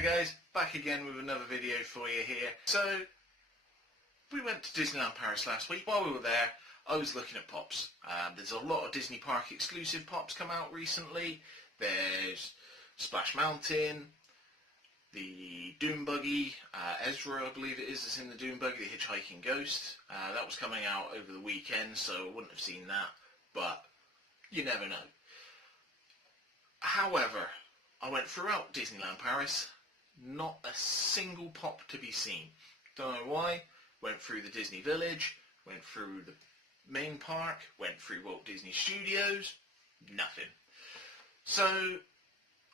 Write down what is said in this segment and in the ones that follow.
Hello guys, back again with another video for you here. So, we went to Disneyland Paris last week. While we were there, I was looking at pops. There's a lot of Disney Park exclusive pops come out recently. There's Splash Mountain, the Doom Buggy, Ezra I believe it is that's in the Doom Buggy, the Hitchhiking Ghost. That was coming out over the weekend, so I wouldn't have seen that, but you never know. However, I went throughout Disneyland Paris, not a single pop to be seen. Don't know why. Went through the Disney Village, went through the main park, went through Walt Disney Studios, nothing. So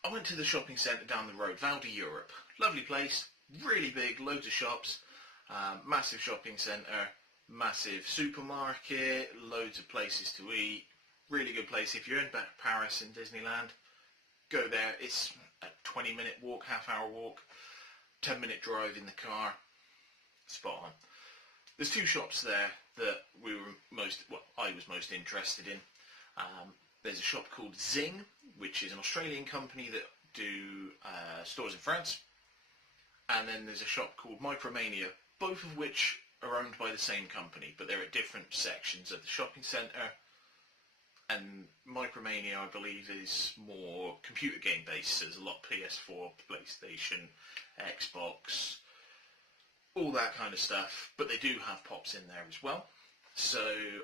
I went to the shopping centre down the road, Val d'Europe. Lovely place, really big, loads of shops, massive shopping centre, massive supermarket, loads of places to eat. Really good place. If you're in Paris and Disneyland, go there. It's a 20-minute walk, half-hour walk, 10-minute drive in the car. Spot on. There's two shops there that I was most interested in. There's a shop called Zing, which is an Australian company that do stores in France. And then there's a shop called Micromania, both of which are owned by the same company, but they're at different sections of the shopping centre. And Micromania, I believe, is more computer game based. There's a lot of PS4, PlayStation, Xbox, all that kind of stuff. But they do have pops in there as well. So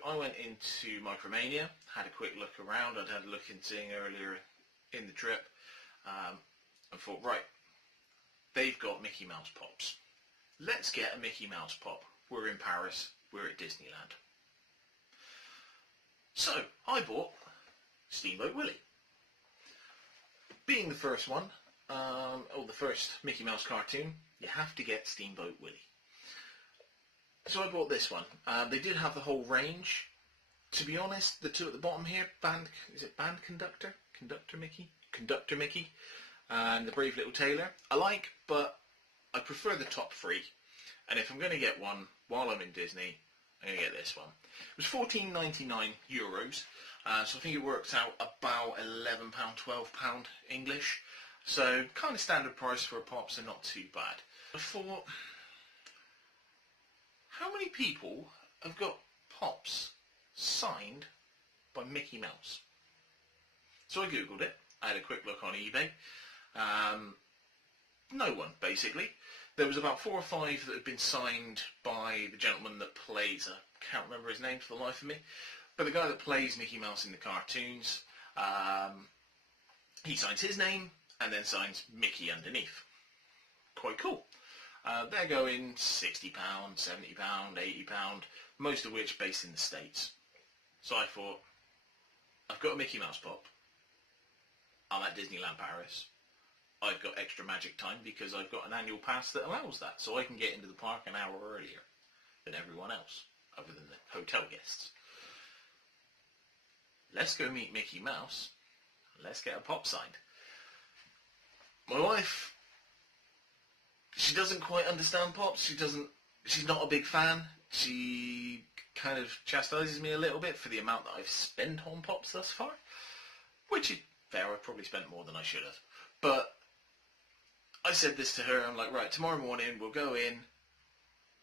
I went into Micromania, had a quick look around. I'd had a look into Zing earlier in the trip, and thought, right, they've got Mickey Mouse pops. Let's get a Mickey Mouse pop. We're in Paris. We're at Disneyland. So, I bought Steamboat Willie. Being the first one, or the first Mickey Mouse cartoon, you have to get Steamboat Willie. So I bought this one. They did have the whole range. To be honest, the two at the bottom here, Band Conductor? Conductor Mickey, and the Brave Little Tailor, I like, but I prefer the top three. And if I'm going to get one while I'm in Disney, I'm going to get this one. It was €14.99, so I think it works out about £11, £12 English. So kind of standard price for a pop, so not too bad. I thought, how many people have got pops signed by Mickey Mouse? So I googled it. I had a quick look on eBay. No one, basically. There was about 4 or 5 that had been signed by the gentleman that plays, I can't remember his name for the life of me, but the guy that plays Mickey Mouse in the cartoons, he signs his name and then signs Mickey underneath. Quite cool. They're going £60, £70, £80, most of which based in the States. So I thought, I've got a Mickey Mouse pop. I'm at Disneyland Paris. I've got extra magic time because I've got an annual pass that allows that, so I can get into the park an hour earlier than everyone else, other than the hotel guests. Let's go meet Mickey Mouse. Let's get a pop signed. My wife, she doesn't quite understand pops. She's not a big fan. She kind of chastises me a little bit for the amount that I've spent on pops thus far, which is fair. I've probably spent more than I should have. But I said this to her, I'm like, right, tomorrow morning we'll go in,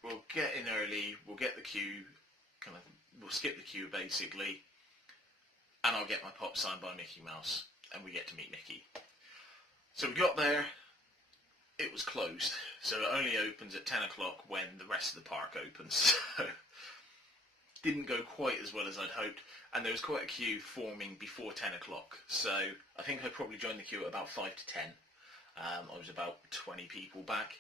we'll get in early, we'll get the queue, we'll skip the queue basically, and I'll get my pop signed by Mickey Mouse, and we get to meet Mickey. So we got there, it was closed, so it only opens at 10 o'clock when the rest of the park opens, so didn't go quite as well as I'd hoped, and there was quite a queue forming before 10 o'clock, so I think I probably joined the queue at about 5 to 10. I was about 20 people back.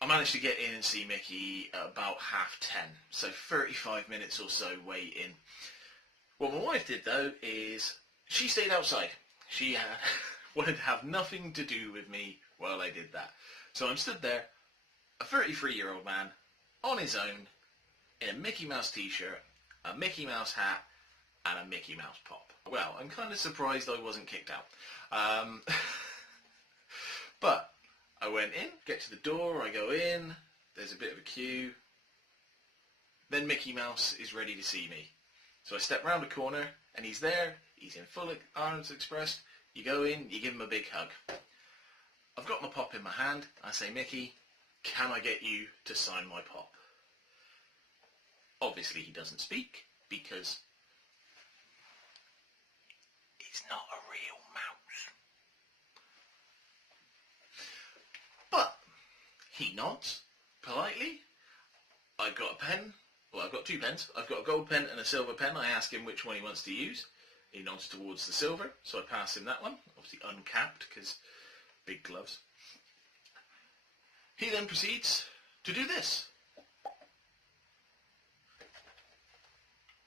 I managed to get in and see Mickey at about 10:30, so 35 minutes or so waiting. What my wife did though is she stayed outside. She wanted to have nothing to do with me while I did that. So I'm stood there, a 33-year-old man, on his own, in a Mickey Mouse t-shirt, a Mickey Mouse hat, and a Mickey Mouse pop. Well, I'm kind of surprised I wasn't kicked out. But I went in, get to the door, I go in, there's a bit of a queue, then Mickey Mouse is ready to see me. So I step round a corner and he's there, he's in full arms expressed, you go in, you give him a big hug. I've got my pop in my hand. I say, Mickey, can I get you to sign my pop? Obviously he doesn't speak because he's not a real mouse. But he nods politely. I've got a pen. Well, I've got two pens. I've got a gold pen and a silver pen. I ask him which one he wants to use. He nods towards the silver, so I pass him that one. Obviously uncapped because big gloves. He then proceeds to do this.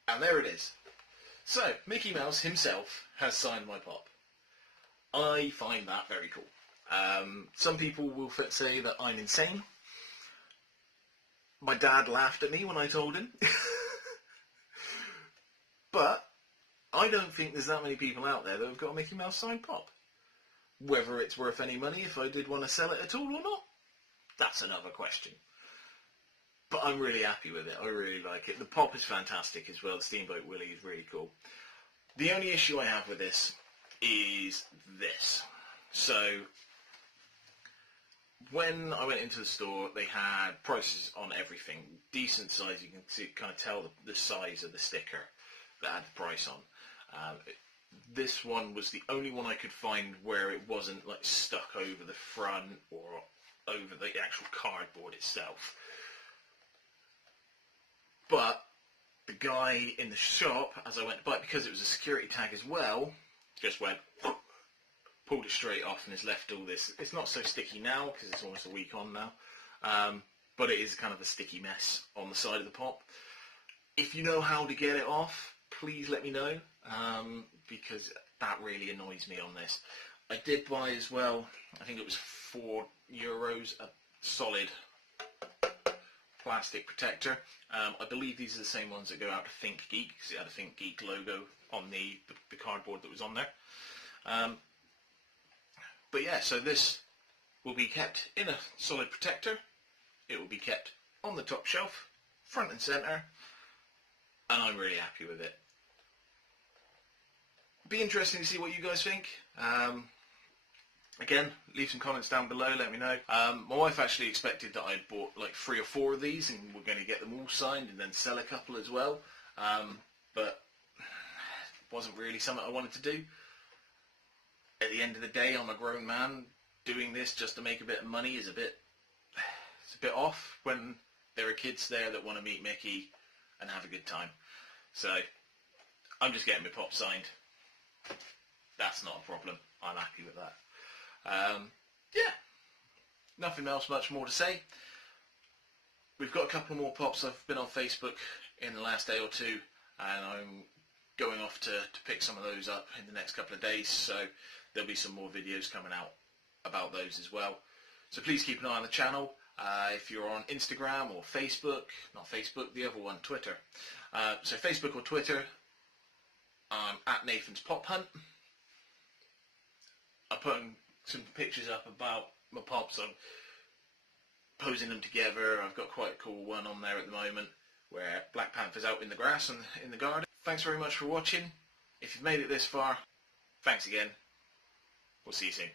And there it is. So, Mickey Mouse himself has signed my pop. I find that very cool. Some people will say that I'm insane. My dad laughed at me when I told him. But I don't think there's that many people out there that have got a Mickey Mouse signed pop. Whether it's worth any money if I did want to sell it at all or not, that's another question. But I'm really happy with it. I really like it. The pop is fantastic as well. The Steamboat Willie is really cool. The only issue I have with this is this. So, when I went into the store, they had prices on everything. Decent size. You can see, kind of tell the size of the sticker that had the price on. This one was the only one I could find where it wasn't like stuck over the front or over the actual cardboard itself. But the guy in the shop, as I went by, because it was a security tag as well, just went, pulled it straight off and has left all this. It's not so sticky now because it's almost a week on now, but it is kind of a sticky mess on the side of the pop. If you know how to get it off, please let me know, because that really annoys me on this. I did buy as well, I think it was €4, a solid plastic protector. I believe these are the same ones that go out to Think Geek, because it had a Think Geek logo on the cardboard that was on there. But yeah, so this will be kept in a solid protector. It will be kept on the top shelf, front and centre, and I'm really happy with it. Be interesting to see what you guys think. Again, leave some comments down below, let me know. My wife actually expected that I'd bought like 3 or 4 of these and we're going to get them all signed and then sell a couple as well. But it wasn't really something I wanted to do. At the end of the day, I'm a grown man. Doing this just to make a bit of money is it's a bit off when there are kids there that want to meet Mickey and have a good time. So, I'm just getting my pop signed. That's not a problem. I'm happy with that. Yeah, nothing else much more to say. We've got a couple more pops. I've been on Facebook in the last day or two, and I'm going off to pick some of those up in the next couple of days, so there'll be some more videos coming out about those as well. So please keep an eye on the channel. If you're on Instagram or Facebook, not Facebook, the other one, Twitter. So Facebook or Twitter, I'm at Nathan's Pop Hunt. I'm putting some pictures up about my pops. I'm posing them together. I've got quite a cool one on there at the moment where Black Panther's out in the grass and in the garden. Thanks very much for watching. If you've made it this far, thanks again. We'll see you soon.